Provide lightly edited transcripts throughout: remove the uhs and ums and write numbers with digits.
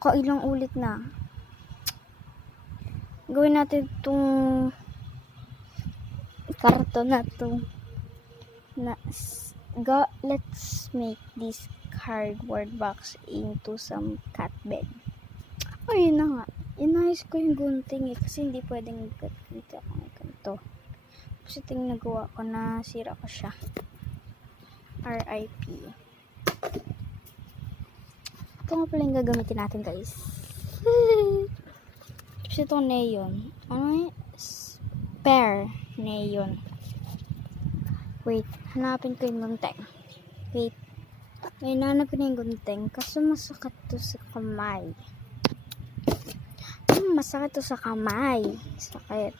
Kailang ulit na. Gawin natin itong karton na to. Let's make this cardboard box into some cat bed. Ayun na nga. Inayos ko yung gunting kasi hindi pwedeng kita ko ito. Kasi nagawa ko na sira ko siya. RIP. Ito nga pala yung gagamitin natin, guys. Kasi ito neon. Ano yung spare neon. Wait, hanapin ko yung gunting. Wait. May nanap na yung gunting kasi masakit to sa kamay. Masakit to sa kamay. Sakit.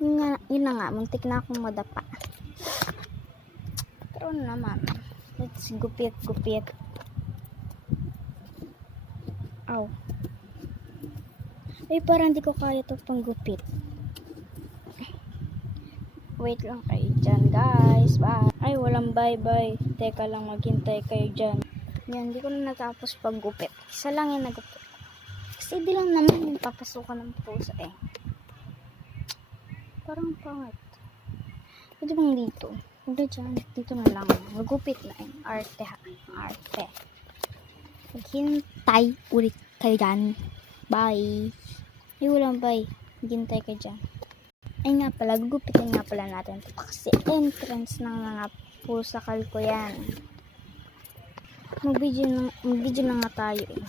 Yun na nga, muntik na akong madapa. Pero naman, let's gupit. Aw. Parang hindi ko kaya ito panggupit. Wait lang kayo dyan, guys. Bye. Ay, walang bye-bye. Teka lang, maghintay kayo dyan. Yan, hindi ko na natapos paggupit. Isa lang yung nagupit. Kasi di lang naman yung papasukan ng pusa eh. Parang pangit. Pwede bang dito? Hindi dyan. Dito na lang. Magupit na yung arte ha. Arte. Maghintay ulit kayo dyan. Bye. Ay, walang bye. Maghintay kayo dyan. Ay nga pala, gugupitin nga pala natin ito. Kasi entrance ng mga pusakal ko yan. Mag-video na nga tayo eh.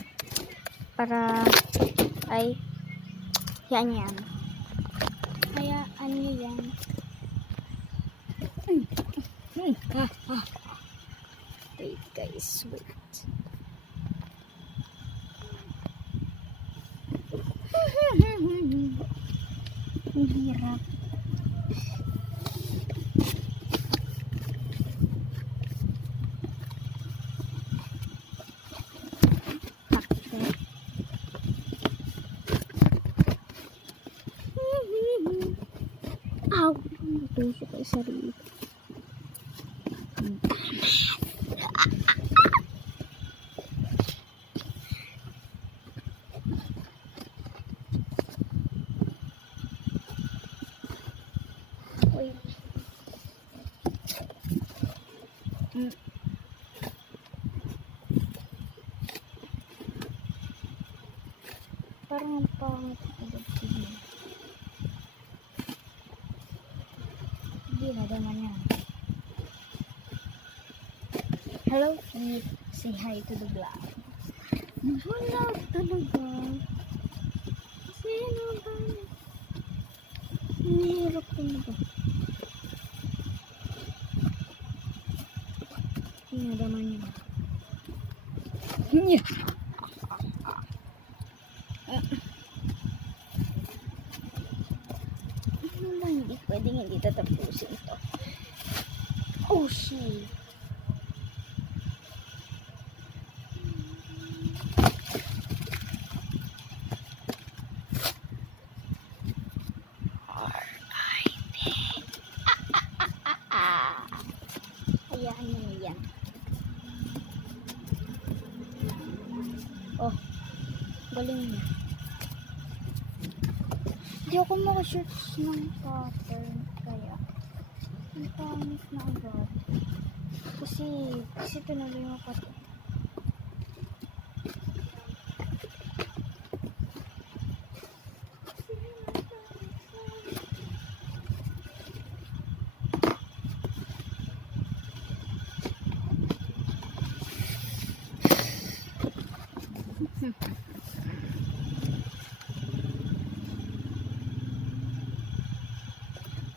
Para, ay, yan. Hayaan nyo yan. Wait guys, wait. Ang hirap. Ow! Ito ko sarili. Parang pangit agad sila. Hindi na naman yan. Hello, say hi to the vlog. Wala talaga. Sino ba? Nahihirap talaga. Hindi naman yan. Hindi pwedeng hindi tatapusin ito. Oh shit. RIP. Hayaan nyo na yan. Oh, galing niya. Hindi ako makashoots ng pattern kaya ang pangit na agad kasi pinali mo pa ito.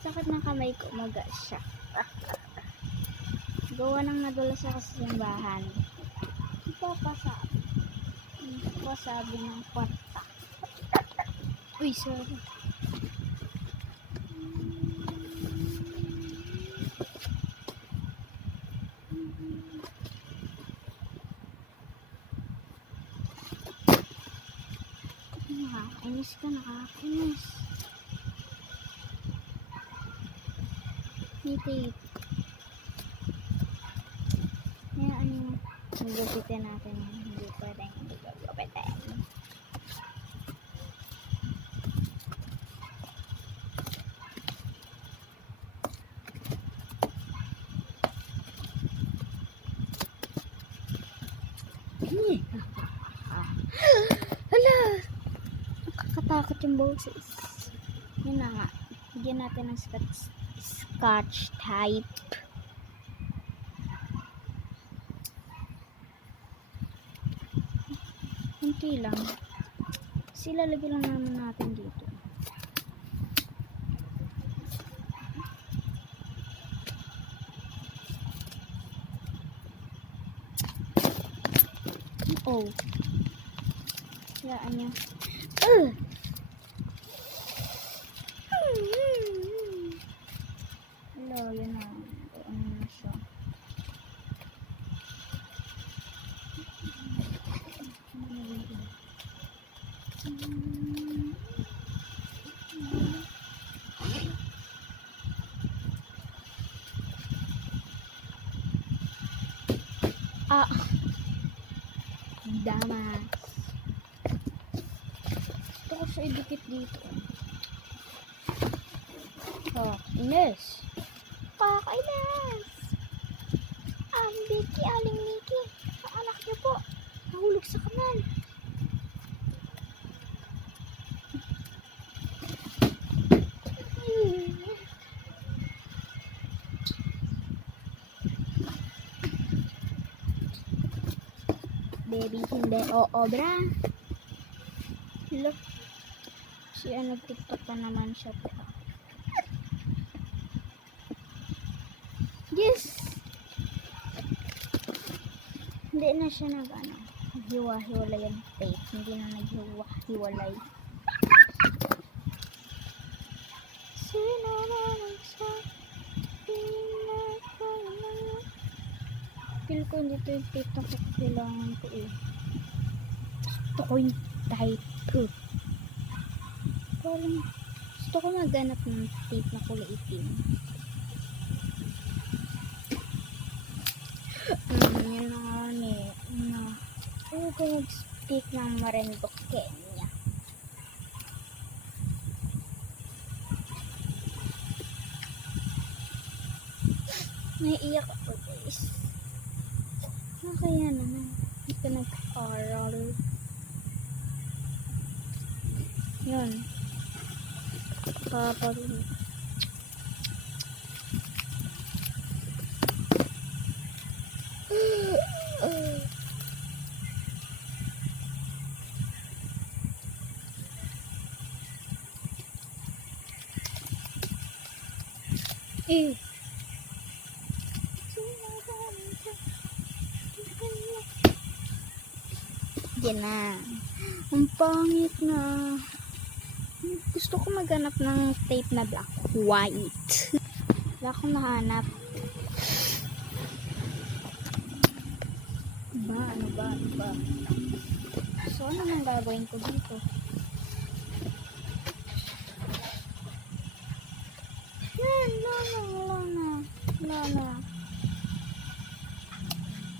Sakit ng kamay ko, magas siya. Gawa ng nadulas ako sa simbahan. Papasabi ng kwarta. Uy, sorry. Nakakainis ka, nakakainis. Tape. Hayaan yung gupitin natin. Hindi pwedeng hindi gupitin. Hala! Nakakatakot yung boses. Yun na nga. Bigyan natin ng scotch tape. Kunti lang. Sila lagi lang naman natin dito. Oh. Hayaan niya. Hello, yun na. Ano na siya. Ah. Damas. Gusto ko siya idikit dito. Oh, Ines. Kakainis. Ang Vicky, Aling Nikki. Ang anak niyo po. Nahulog sa kanal. Baby, hindi obra. Look. Siya nag-tiktok pa naman siya. Yes! Hindi na siya hiwa-hiwalay ang tape. Hindi na naghiwa-hiwalay. Feel ko hindi ito yung tape na kailangan ko eh. Gusto ko yung tape. Parang gusto ko maghanap ng tape na kulay itim. Yun na nga na. Ano ko mag-speak ng Marengo, Kenya. Naiiyak ako guys. Kaya naman. Hindi ka nag-aral. Yun. Kapag yan na. Ang pangit na. Gusto ko maghanap ng tape na black. White. Wala akong nahanap. Ano ba? So, ano nang gagawin ko dito? Wala na.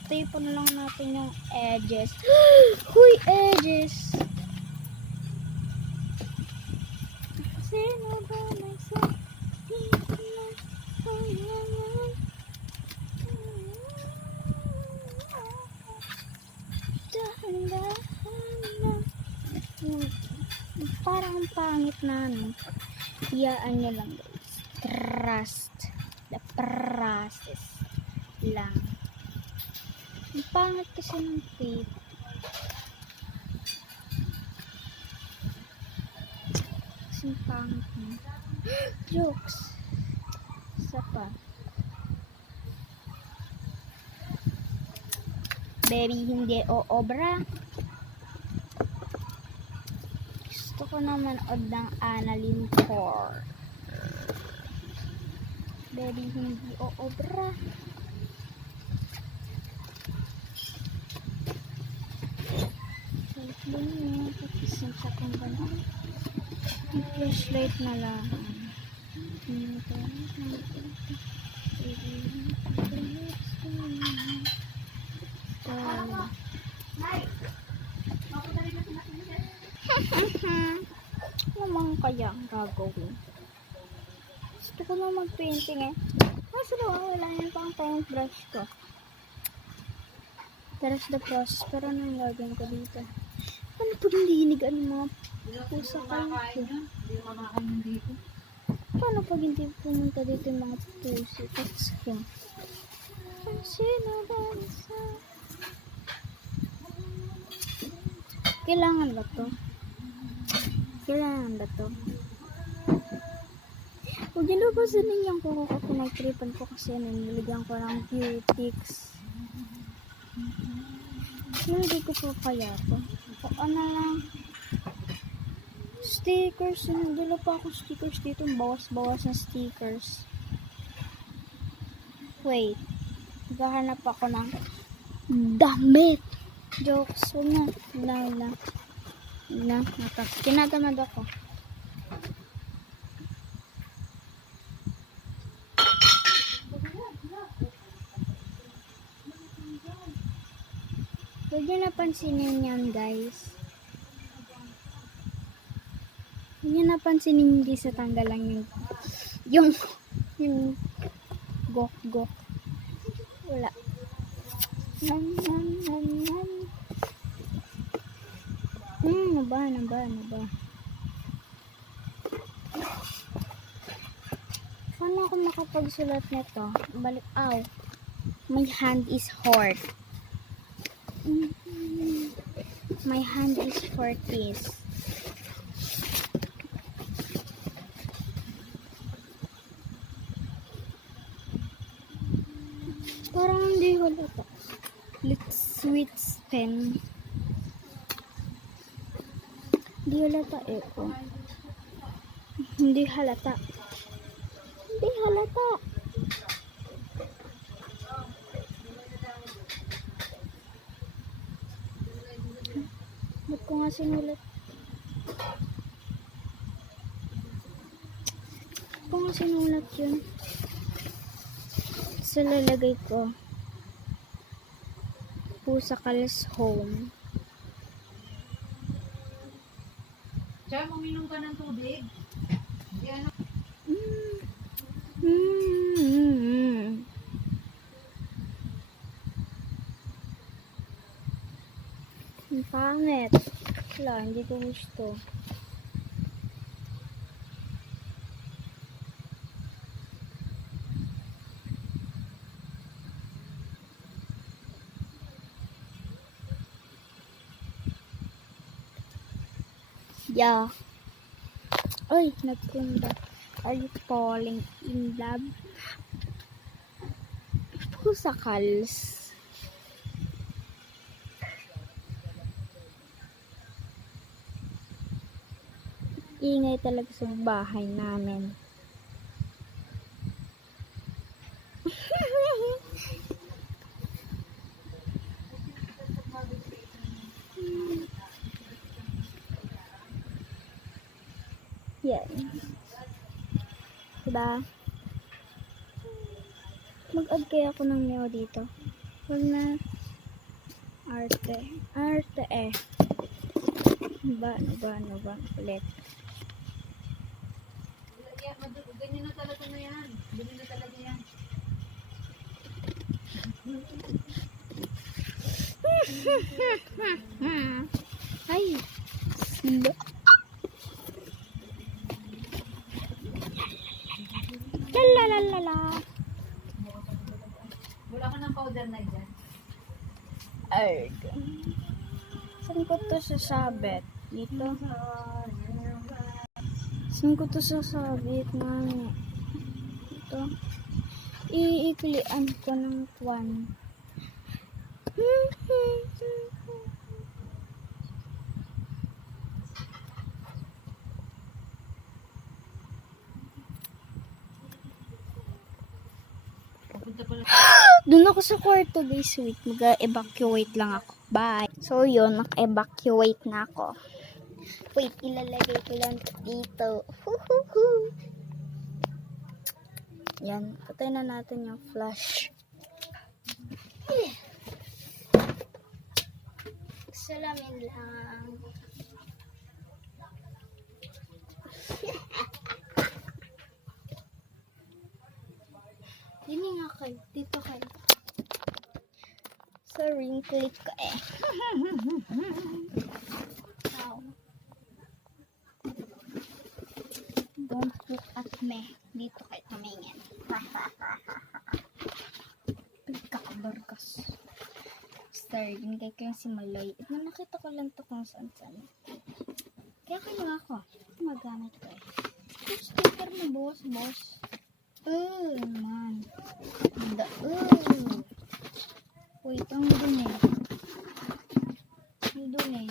Tape na lang natin yung edges. Huy, edges! Sino ba nagsabi na kailangan? Dahan-dahan na. Parang pangit na, no? Iyaan nyo lang, guys. Trust the process lang. Ang pangit kasi ng tape. Kasing pangit na. Jokes. Isa pa. Baby, hindi obra. Gusto ko naman od ng Annalyn Core. Baby, hindi obra. Flashlight na lang. Naman kaya ang gagawin? Gusto ko na mag-painting eh. Kaso wala yan pang paintbrush ko. That's the process. Pero anong gagawin ko dito? pag hindi hinigaan ng mga pusa kalaki? Hindi makakain dito. Paano pag hindi pumunta dito yung mga pusi? That's him. Kailangan ba to? Kailangan ba to? Huwag yun ba sa ninyang ko pinagtripan ko kasi nililigyan ko ng cutics. Hindi ko po kaya to. O ano lang. Stickers. Nagdala pa ako stickers dito. Bawas-bawas na stickers. Wait. Naghahanap ako ng damit. Jokes. Huwag na. Wala. Tinatamad ako. Huwag nyo napansinin yan, guys. Huwag nyo napansinin hindi sa tanggal lang yung gok. Wala. Ano ba? Paano ako makapagsulat nito? Balik, my hand is hard. My hand is for this. Parang hindi halata. Let's sweet pen. Hindi halata ko. Hindi halata. Ba't ko nga sinulat? Yun? So, lalagay ko Pusaka's home. Tsaka uminom ka ng tubig. Hindi ano. Ang pangit. Wala, hindi ko gusto. Yeah. Oy, nagkumba. Are you falling in love? Pusakals. Ingay talaga sa bahay namin. Yan. Diba? Mag-add kaya ako ng neo dito. Huwag na. Arte. Ano ba? Ulit. Ganyan na talaga na yan. Ganyan na talaga yan. Ay! Sila. Lalalala. Wala ka ng powder na dyan. Arg. Saan ko to sasabit? Dito. Saan ko to sasabit na ito? Iiklian ko ng kwan. Doon ako sa kwarto, guys. Wait, mag-evacuate lang ako. Bye. So, yun. Naka-evacuate na ako. Wait, ilalagay ko lang dito. Yan. Patay na natin yung flash. Salamin lang. Dini nga kayo. Dito kayo. Sa ring click ko eh. dito kayo tumingin. Pagkakabarkas. Starving kay kayong si Maloy. Nakita ko lang to kung saan. Kaya kinuha ko. Magamit ko eh. Yung sticker na boss. Man. Wait, ang dun eh.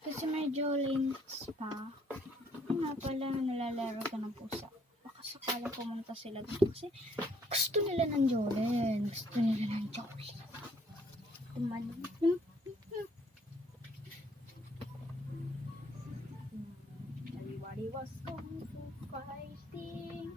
Kasi medyo lanes pa. Nga pala nalalaro ka ng pusa. Baka sakalang pumunta sila dito. Kasi gusto nila ng Jolene. Everybody was going to fighting.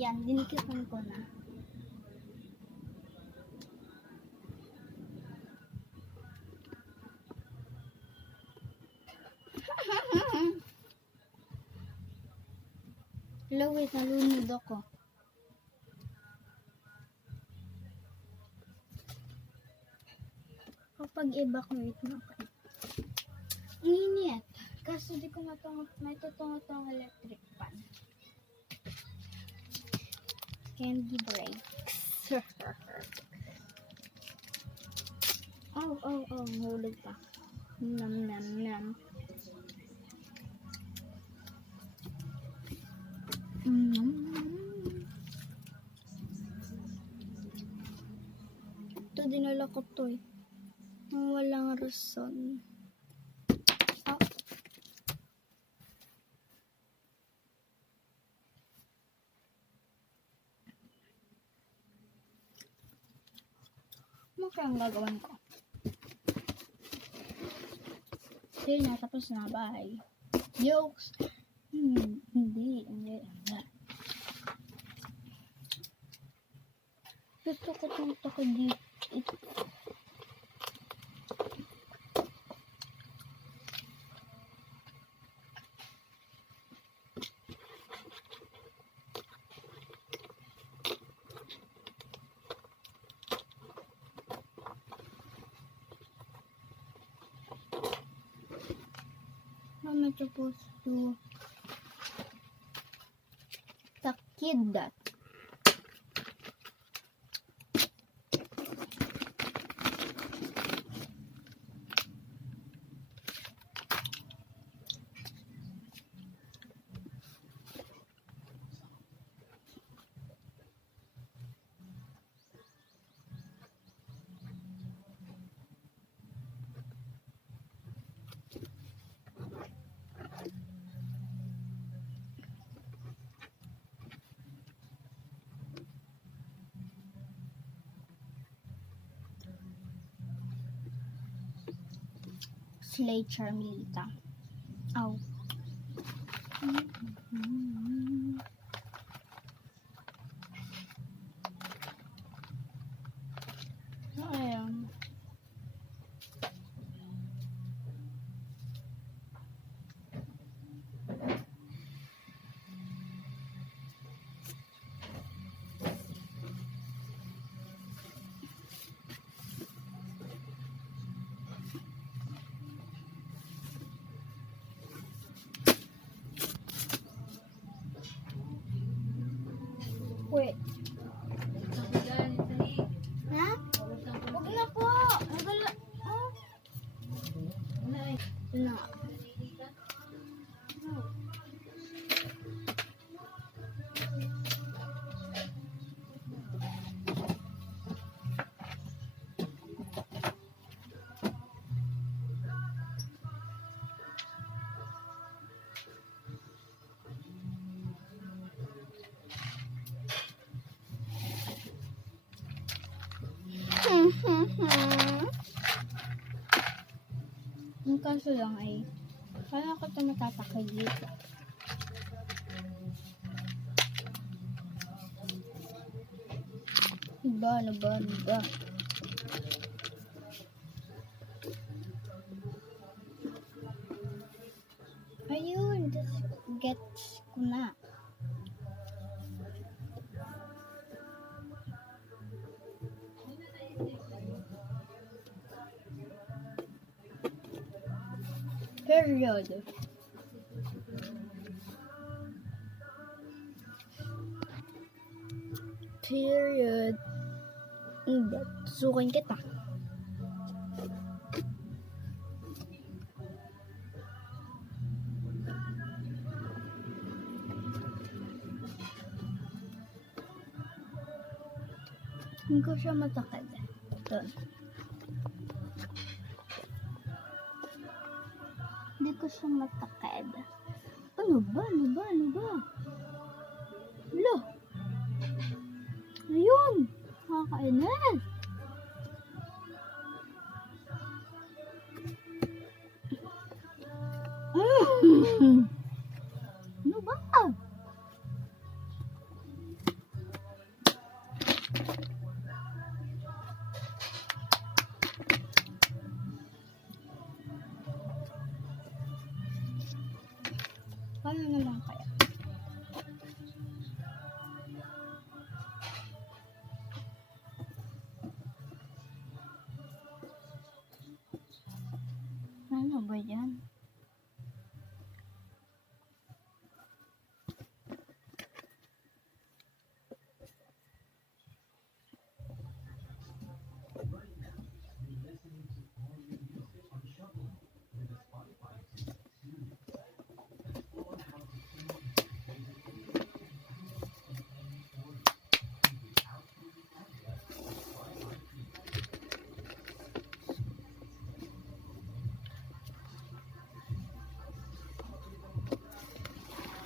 Yan, dinikipan ko na. Hello, wait, nalunod ako. Kapag evacuate na ako. Ang init. Kaso di ko may tutungo-tong electric fan. Candy breaks. Oh, hulog pa. Nam. Ito, dinala ko to eh. Walang rason. Ang gagawin ko. Sige na, tapos na. Bye. Jokes. Hindi. Gusto ko itong takagit. How am I supposed to takid that? Slay Charmelita. Ow. Ayan. Wait. Ha? Huwag na po. Nagala. Oh. Na. Ang kaso lang ay kaya ko ito matatakay dito. Iba. Period. Period. Hindi. Susukin kita. Hindi ko siya matakad. Doon. Hindi ko siya matakad. Ano ba? Lo! Ayun! Nakakainis! Ano ba? Paano na lang kaya? Ano ba yan?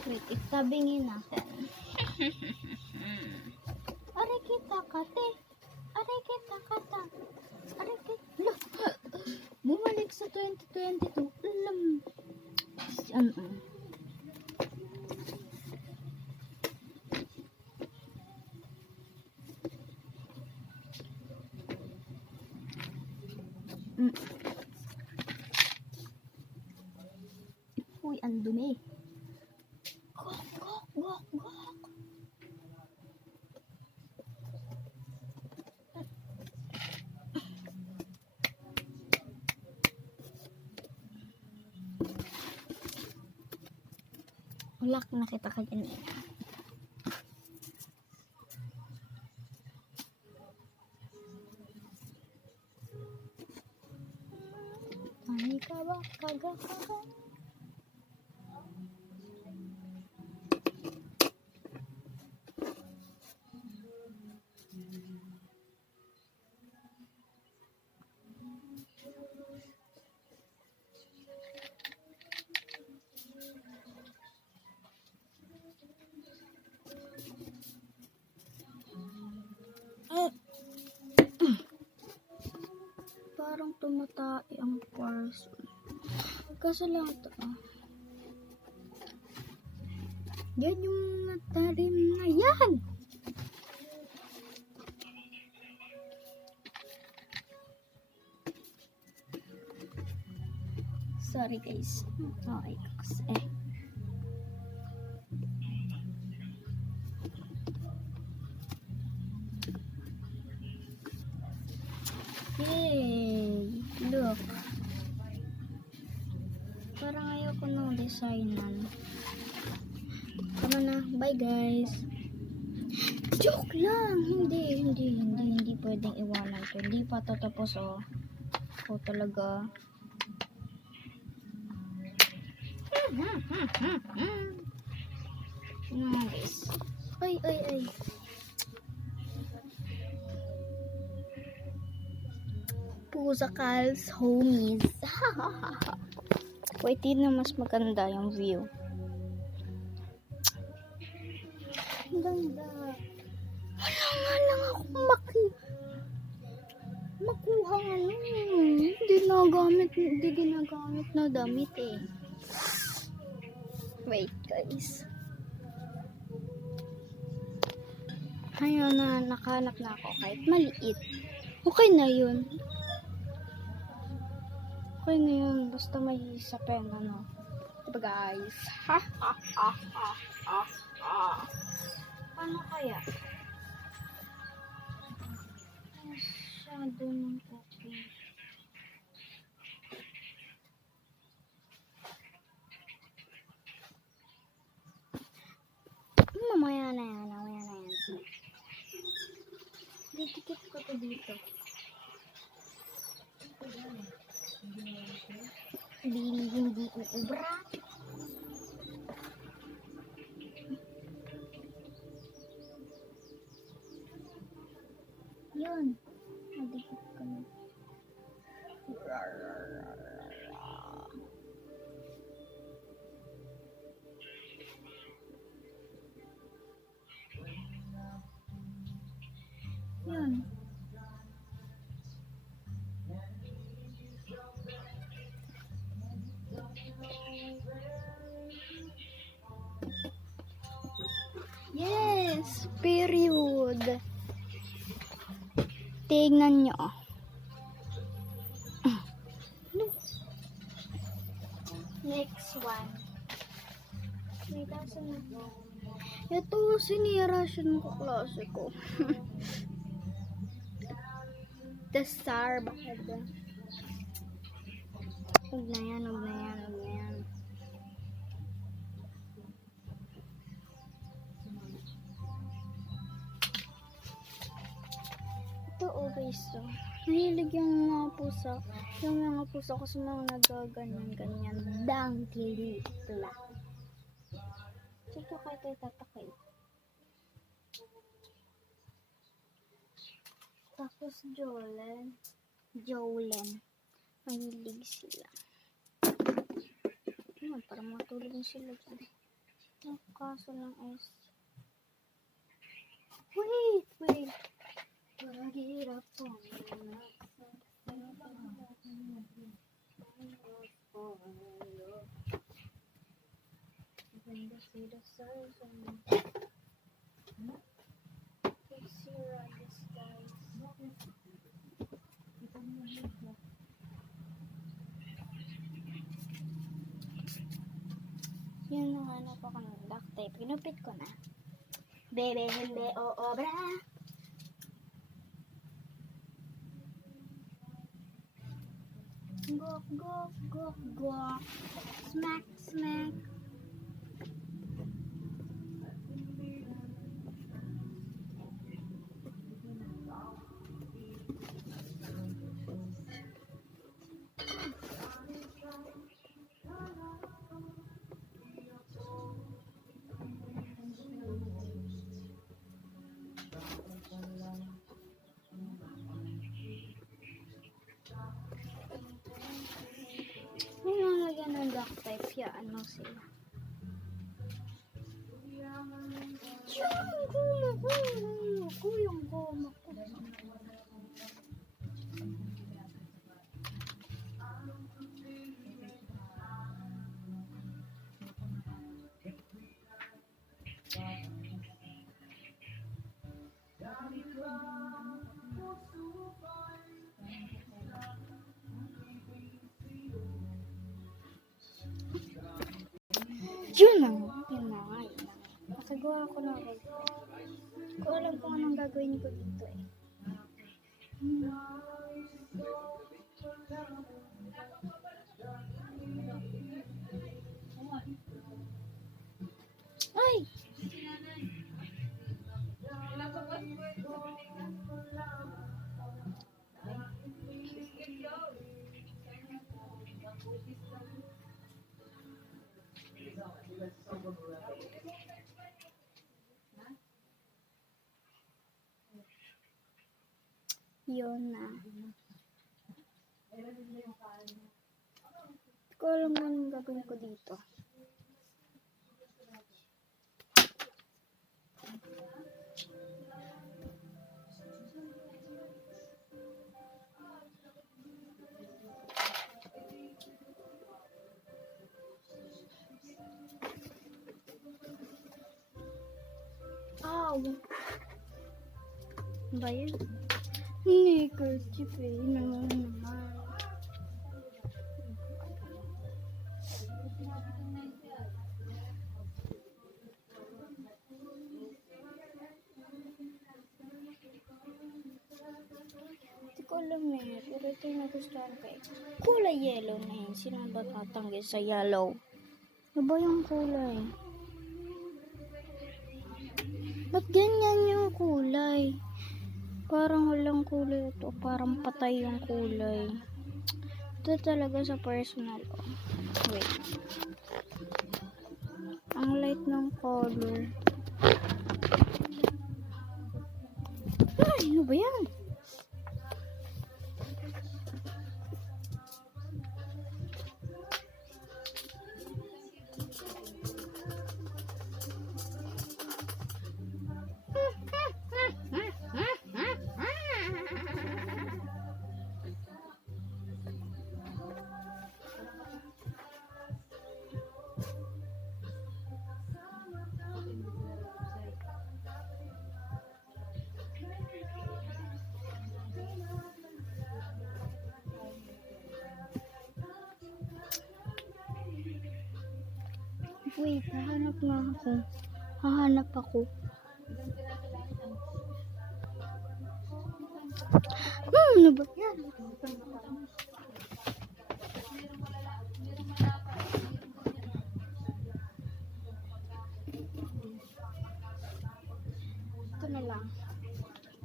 Wait, itabingin natin. Aray kita kate. Aray kita kata. Aray kita. Bumalik sa 2022. Alam. Ano? Uy, ang dumi. Gok. Wala kang nakita ka dyan eh. Ay ka ba? Kaga. Parang tumatay ang parcel. Kaso lang ito. Yan yung natarim na yan. Sorry guys. Okay kasi. Yay! Look. Parang ayoko ng designan. Tama na. Bye guys. Joke lang! Hindi pwedeng iwanan ko. Hindi pa tatapos oh. Ako talaga. Guys. Ay. Pusakals homies. Wait, na mas maganda yung view. Ang ganda. Wala nga lang ako makuha ano. Hindi ginagamit na damit eh. Wait guys. Ayun na, nakahanap na ako kahit maliit. Okay na yun. Okay na yun. Basta may sapin, ano. Diba guys? Paano kaya? Masyado ng okay. Ikot ko to dito. Hindi uubra. Yun. Nadikit ko na. Yun. Yes, period. Tingnan nyo. Next one. Wait, asan na po? Ito, sinira siya ng kaklase ko. The star, bakit ba? Huwag na yan. Ito, okay, so. Nahilig yung mga pusa. Yung mga pusa ko sa mga nagaganyan-ganyan. Dangkilitla. Dito kayo tayo tatakay. Tapos Jolen. Mahilig sila. Para matulog na sila dyan. Ang kaso ng S. Wait. Paghirap ko. When the see the stars and the zero the skies. Yun na nga na pa ko ng duct tape. Pinupit ko na. Bebe, hindi, obra. Go. Smack. Nilalagyan ng duct tape, ano sila. Yung goma ko. Yun na nga. Nakagawa ko na agad. Ko alam kung anong gagawin ko dito eh. Ay! Yun na. Hindi ko alam kung anong gagawin ko dito. Ba yun? Hindi, kerchief eh. Naman. Hindi ko alam eh. Pero ito yung nagustuhan ko eh. Kulay yellow na yun. Sino ba tatanggi sa yellow? Ano ba yung kulay? Ba't ganyan yung kulay? Parang walang kulay ito. Parang patay yung kulay. Ito talaga sa personal. Oh. Wait. Ang light ng color. Ay, ano ba yan? Wait, hahanap nga ako. Hahanap ako. Ano ba yan? Ito na lang.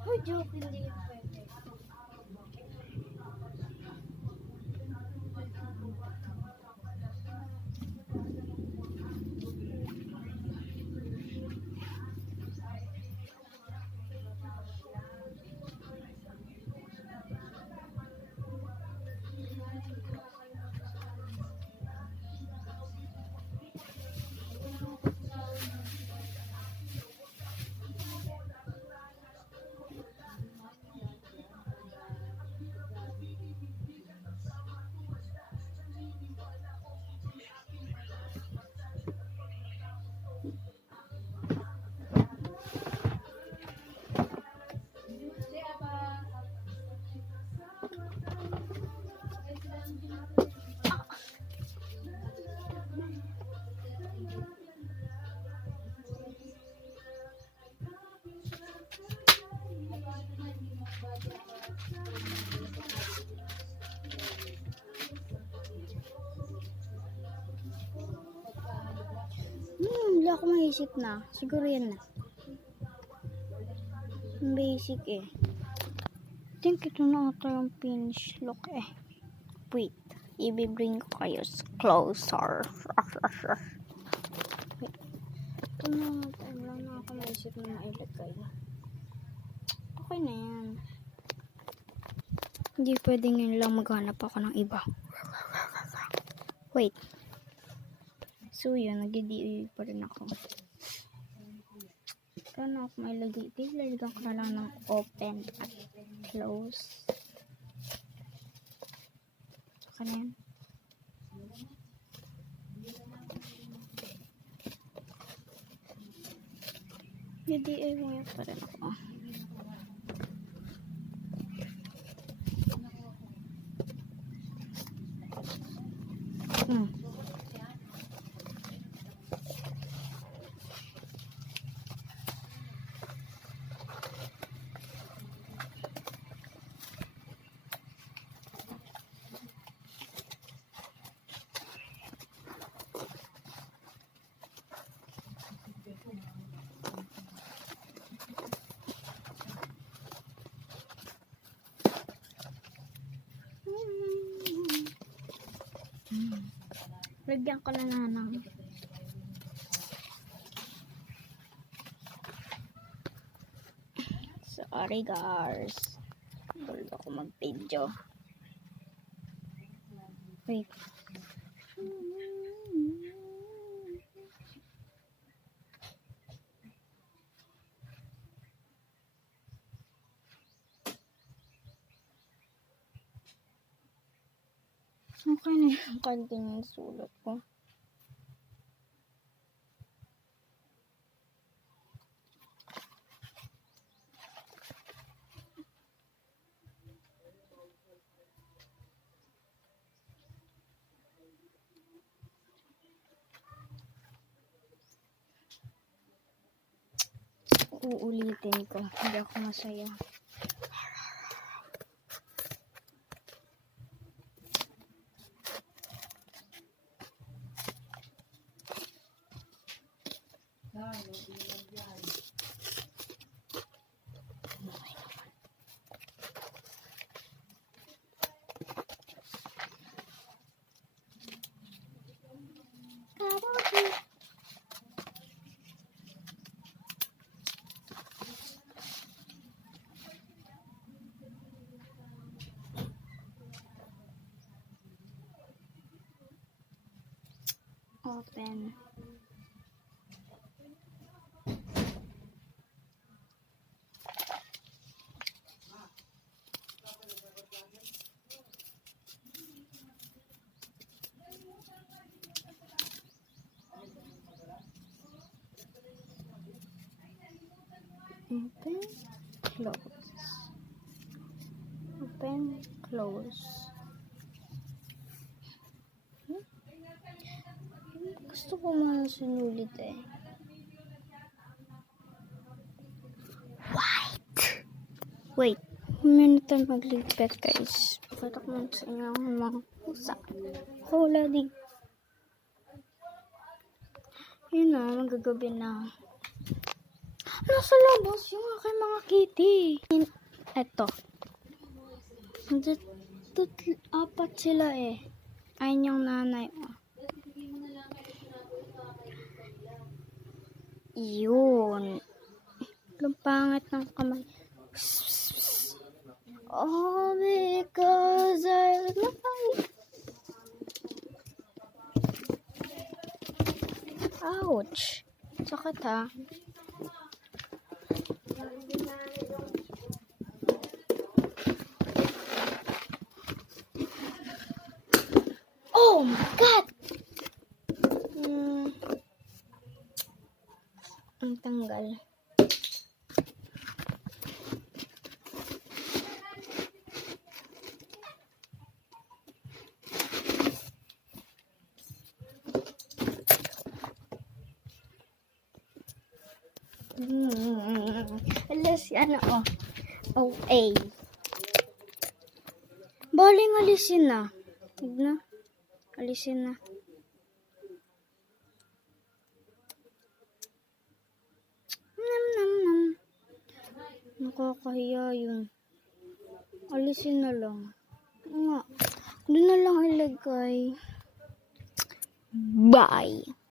Oh, joke, hindi yun pwede. Wala akong maisip na. Siguro yan na. Basic eh. I think ito na ata yung finish look eh. Wait. I-bring ko kayo closer. Wait. Ito na. Wala na ako maisip na mailagay. Okay na yan. Hindi pwedeng yun lang maghanap ako ng iba. Wait. So yun, nag-DIY pa rin ako. Paano ako mailagay? Lalagyan ko na lang ng open at close. Saka na yan. DIY pa rin ako. Lagyan ko na ng sorry guys, gulo ako mag-video. Wait. Okay na yung kanto yung sulat ko. Uulitin ko. Hindi ako masaya. Open. Open, close. Open, close. Gusto ko man sinulit eh. White! Wait, may na tayo maglipat guys. Pakita ko man sa inyo ang mga pusa. Wala di. Yun na, magagabi na. Nasa labas yung aking mga kitty. Eto. Apat sila eh. Ayun yung nanay. Oh. Yun. Ang pangit ng kamay. Oh, because I love you. Ouch. Sakit ha. Oh my God! Ang tanggal. Alas yan oh. Oh, A. Baling alisin na. Huwag na. Alisin na. Nam nam nam. Nakakahiya yun. Alisin na lang. Nga. Doon na lang ilagay. Bye.